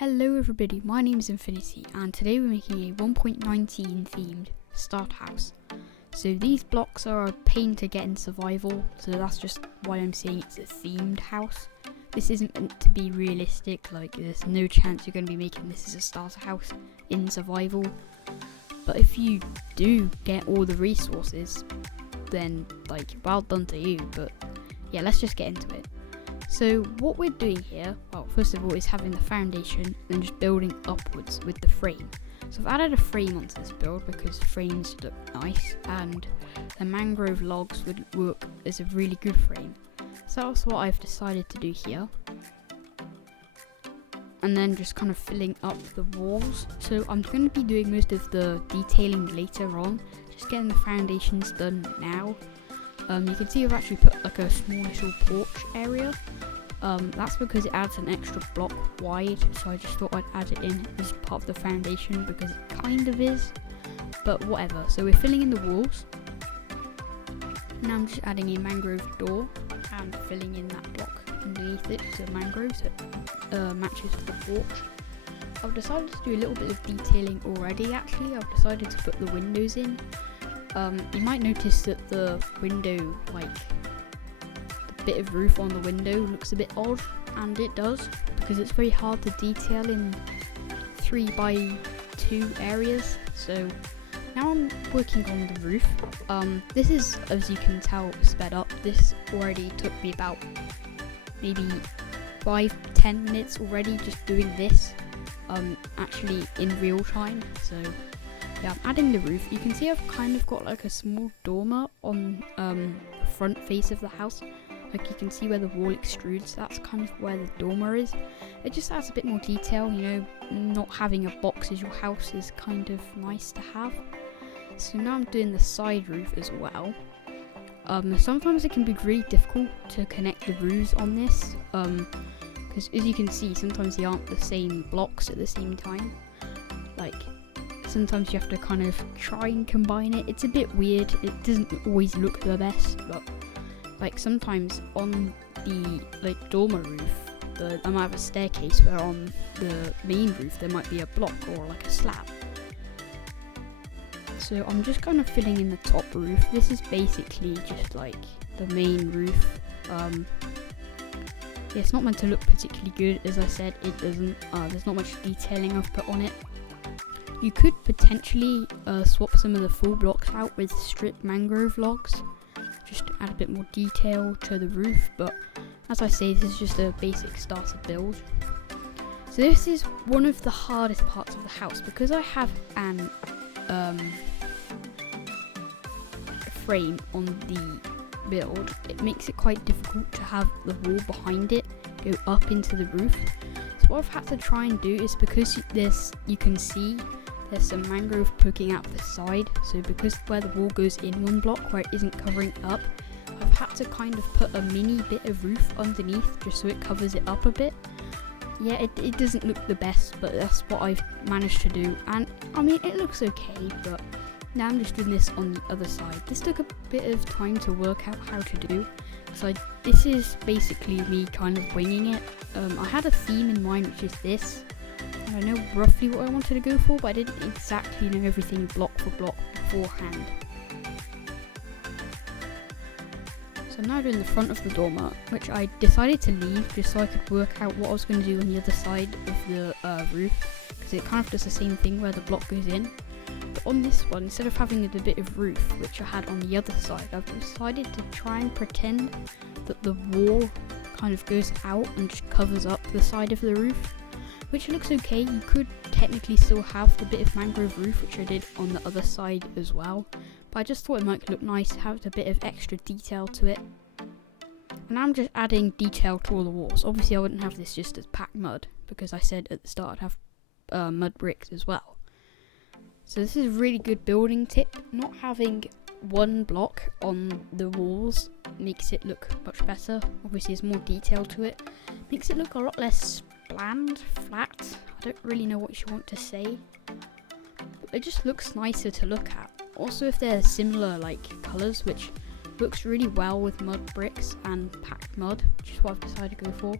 Hello everybody, my name is Infinity and today we're making a 1.19 themed start house. So these blocks are a pain to get in survival, so that's just why I'm saying it's a themed house. This isn't meant to be realistic, like there's no chance you're going to be making this as a starter house in survival. But if you do get all the resources, then like well done to you, but yeah, let's just get into it. So what we're doing here, well, first of all, is having the foundation and then just building upwards with the frame. So I've added a frame onto this build because frames look nice and the mangrove logs would work as a really good frame. So that's what I've decided to do here. And then just kind of filling up the walls. So I'm going to be doing most of the detailing later on, just getting the foundations done now. You can see I've actually put like a small little porch area. That's because it adds an extra block wide, so I just thought I'd add it in as part of the foundation because it kind of is, but whatever. So we're filling in the walls. Now I'm just adding a mangrove door and filling in that block underneath it, so mangrove, so it matches with the porch. I've decided to do a little bit of detailing already actually. I've decided to put the windows in. You might notice that the window, like the bit of roof on the window looks a bit odd, and it does because it's very hard to detail in 3x2 areas. So now I'm working on the roof. This is, as you can tell, sped up. This already took me about maybe 5-10 minutes already just doing this, actually in real time. So yeah, I'm adding the roof. You can see I've kind of got like a small dormer on the front face of the house. Like you can see where the wall extrudes, that's kind of where the dormer is. It just adds a bit more detail, you know, not having a box as your house is kind of nice to have. So now I'm doing the side roof as well. Sometimes it can be really difficult to connect the roofs on this, because as you can see, sometimes they aren't the same blocks at the same time. Like, sometimes you have to kind of try and combine it. It's a bit weird, it doesn't always look the best, but like sometimes on the like dormer roof, I might have a staircase, where on the main roof there might be a block or like a slab. So I'm just kind of filling in the top roof. This is basically just like the main roof. Yeah, it's not meant to look particularly good, as I said, it doesn't. There's not much detailing I've put on it. You could potentially swap some of the full blocks out with stripped mangrove logs, just to add a bit more detail to the roof, but as I say, this is just a basic starter build. So this is one of the hardest parts of the house, because I have an frame on the build. It makes it quite difficult to have the wall behind it go up into the roof. So what I've had to try and do is, because you can see there's some mangrove poking out the side, so because where the wall goes in one block where it isn't covering up, I've had to kind of put a mini bit of roof underneath just so it covers it up a bit. Yeah, it doesn't look the best, but that's what I've managed to do, and I mean it looks okay, but now I'm just doing this on the other side. This took a bit of time to work out how to do, so this is basically me kind of winging it. I had a theme in mind, which is this. I know roughly what I wanted to go for, but I didn't exactly know everything block for block beforehand. So I'm now doing the front of the dormer, which I decided to leave just so I could work out what I was going to do on the other side of the roof, because it kind of does the same thing where the block goes in. But on this one, instead of having the bit of roof which I had on the other side, I've decided to try and pretend that the wall kind of goes out and just covers up the side of the roof, which looks okay. You could technically still have the bit of mangrove roof, which I did on the other side as well, but I just thought it might look nice to have a bit of extra detail to it. And I'm just adding detail to all the walls. Obviously I wouldn't have this just as packed mud, because I said at the start I'd have mud bricks as well. So this is a really good building tip. Not having one block on the walls makes it look much better. Obviously there's more detail to it. Makes it look a lot less bland, flat. I don't really know what you want to say. It just looks nicer to look at. Also, if they're similar like colours, which works really well with mud bricks and packed mud, which is what I've decided to go for,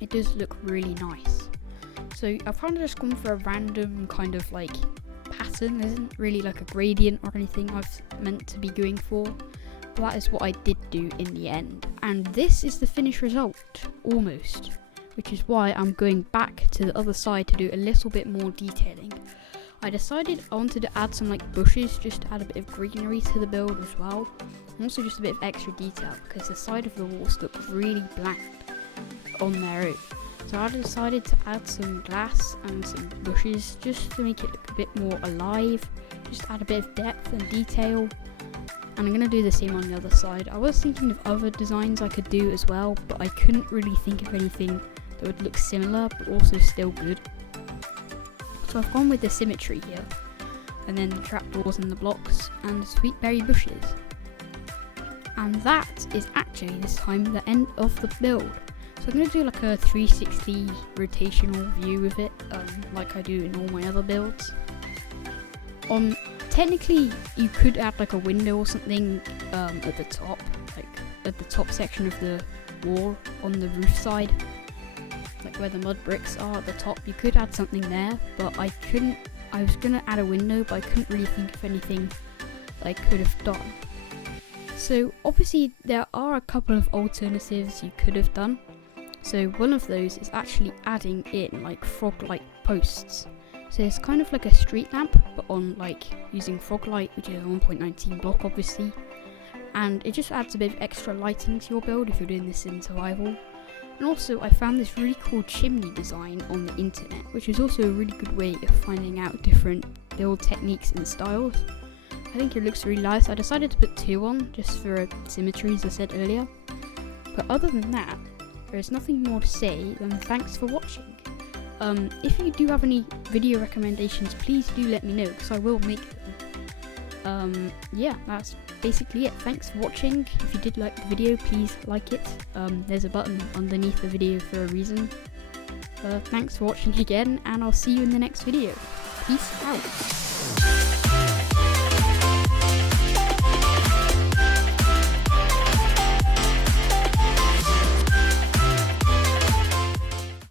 it does look really nice. So I've kind of just gone for a random kind of like pattern. There isn't really like a gradient or anything I was meant to be going for, but that is what I did do in the end. And this is the finished result, almost, which is why I'm going back to the other side to do a little bit more detailing. I decided I wanted to add some like bushes, just to add a bit of greenery to the build as well, and also just a bit of extra detail because the side of the walls look really bland on their own. So I decided to add some glass and some bushes just to make it look a bit more alive, just add a bit of depth and detail. And I'm going to do the same on the other side. I was thinking of other designs I could do as well, but I couldn't really think of anything that would look similar but also still good. So I've gone with the symmetry here, and then the trapdoors and the blocks and the sweet berry bushes. And that is actually this time the end of the build. So I'm going to do like a 360 rotational view with it, like I do in all my other builds. Technically you could add like a window or something at the top, like at the top section of the wall on the roof side, like where the mud bricks are at the top. You could add something there, but I couldn't. I was going to add a window, but I couldn't really think of anything that I could have done. So obviously there are a couple of alternatives you could have done. So one of those is actually adding in like Froglight posts. So it's kind of like a street lamp, but on like using Froglight, which is a 1.19 block obviously. And it just adds a bit of extra lighting to your build if you're doing this in survival. And also I found this really cool chimney design on the internet, which is also a really good way of finding out different build techniques and styles. I think it looks really nice. I decided to put 2 on just for symmetry, as I said earlier. But other than that, there is nothing more to say than thanks for watching. If you do have any video recommendations, please do let me know, because I will make them. Yeah, that's basically it. Thanks for watching. If you did like the video, please like it. There's a button underneath the video for a reason. Thanks for watching again, and I'll see you in the next video. Peace out.